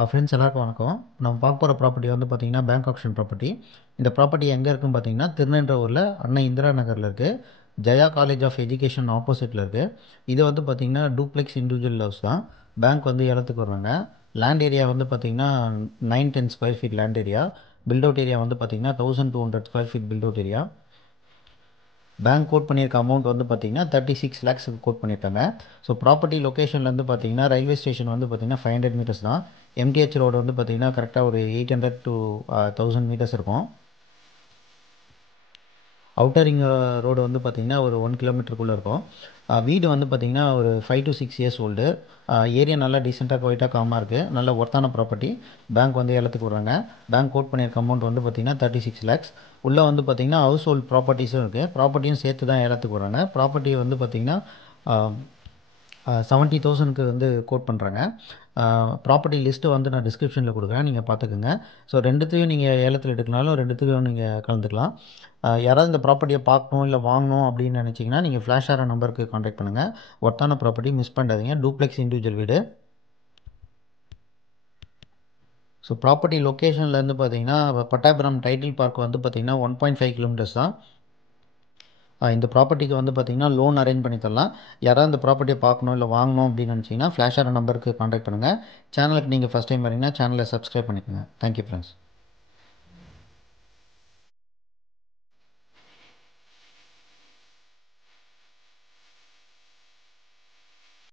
Friends எல்லாருக்கும் வணக்கம். நம்ம பார்க்க போகிற ப்ராப்பர்ட்டி வந்து பார்த்திங்கன்னா பேங்க் ஆப்ஷன் ப்ராப்பர்ட்டி. இந்த ப்ராப்பர்ட்டி எங்கே இருக்குன்னு பார்த்தீங்கன்னா திருநெல்வேலியில் அன்னை இந்திரா நகரில் இருக்குது. ஜெயா காலேஜ் ஆஃப் எஜுகேஷன் ஆப்போசிட்டில் இருக்குது. இது வந்து பார்த்திங்கன்னா டூப்ளெக்ஸ் இண்டிவிஜுவல் ஹவுஸ் தான். பேங்க் வந்து ஏலத்துக்கு வருவாங்க. லேண்ட் ஏரியா வந்து பார்த்திங்கன்னா 910 square feet land area. Built out area வந்து பார்த்திங்கன்னா 1200 square feet built out area. Bank quote பண்ணியிருக்க அமௌண்ட் வந்து பார்த்தீங்கன்னா 36 லேக்ஸுக்கு கோட் பண்ணியிருக்காங்க. ஸோ ப்ராப்பர்ட்டி லொக்கேஷன்லேருந்து பார்த்தீங்கன்னா ரயில்வே ஸ்டேஷன் வந்து பார்த்தீங்கன்னா 500 மீட்டர்ஸ் தான். எம்டிஹெச் ரோடு வந்து பார்த்தீங்கன்னா கரெக்டாக ஒரு 800 to 1000 மீட்டர்ஸ் இருக்கும். அவுட்டரிங் ரோடு வந்து பார்த்திங்கன்னா ஒரு 1 கிலோமீட்டருக்குள்ளே இருக்கும். வீடு வந்து பார்த்திங்கன்னா ஒரு 5 to 6 இயர்ஸ் ஓல்டு. ஏரியா நல்லா டீசெண்டாக குவைட்டாக காமாக இருக்குது. நல்ல ஒர்த்தான ப்ராப்பர்ட்டி. பேங்க் வந்து ஏலத்துக்கு விடுறாங்க. பேங்க் கோட் பண்ணியிருக்க அமௌண்ட் வந்து பார்த்திங்கன்னா 36 லேக்ஸ். உள்ளே வந்து பார்த்திங்கன்னா ஹவுஸ் ஹோல்ட் ப்ராப்பர்ட்டிஸும் இருக்குது. ப்ராப்பர்ட்டியும் சேர்த்து தான் ஏலத்துக்கு விடுறாங்க. ப்ராப்பர்ட்டி வந்து பார்த்திங்கன்னா 70,000க்கு வந்து கோட் பண்ணுறாங்க. ப்ராப்பர்ட்டி லிஸ்ட்டு வந்து நான் டிஸ்கிரிப்ஷனில் கொடுக்குறேன், நீங்கள் பார்த்துக்குங்க. ஸோ ரெண்டுத்தையும் நீங்கள் ஏலத்தில் எடுக்கனாலும் ரெண்டுத்தையும் நீங்கள் கலந்துக்கலாம். யாராவது இந்த ப்ராப்பர்ட்டியை பார்க்கணும் இல்லை வாங்கணும் அப்படின்னு நினச்சிங்கன்னா நீங்கள் ஃப்ளாஷ் ஆகிற நம்பருக்கு காண்டாக்ட் பண்ணுங்கள். ஒர்த்தான ப்ராப்பர்ட்டி, மிஸ் பண்ணாதீங்க. டூப்ளெக்ஸ் இண்டிவிஜுவல் வீடு. ஸோ ப்ராப்பர்ட்டி லொக்கேஷன்லேருந்து பார்த்தீங்கன்னா பட்டாபுரம் டைட்டில் பார்க் வந்து பார்த்தீங்கன்னா 1.5 கிலோமீட்டர்ஸ் தான். இந்த ப்ராப்பர்ட்டிக்கு வந்து பார்த்தீங்கன்னா லோன் அரேஞ்ச் பண்ணி தரலாம். யாராவது இந்த ப்ராப்பர்ட்டியை பார்க்கணும் இல்லை வாங்கணும் அப்படின்னு நினச்சிங்கன்னா ஃப்ளாஷ் ஆகிற நம்பருக்கு காண்டாக்ட் பண்ணுங்கள். சேனலுக்கு நீங்கள் ஃபஸ்ட் டைம் வரீங்கன்னா சேனலை சப்ஸ்கிரைப் பண்ணிக்கோங்க. Thank you friends.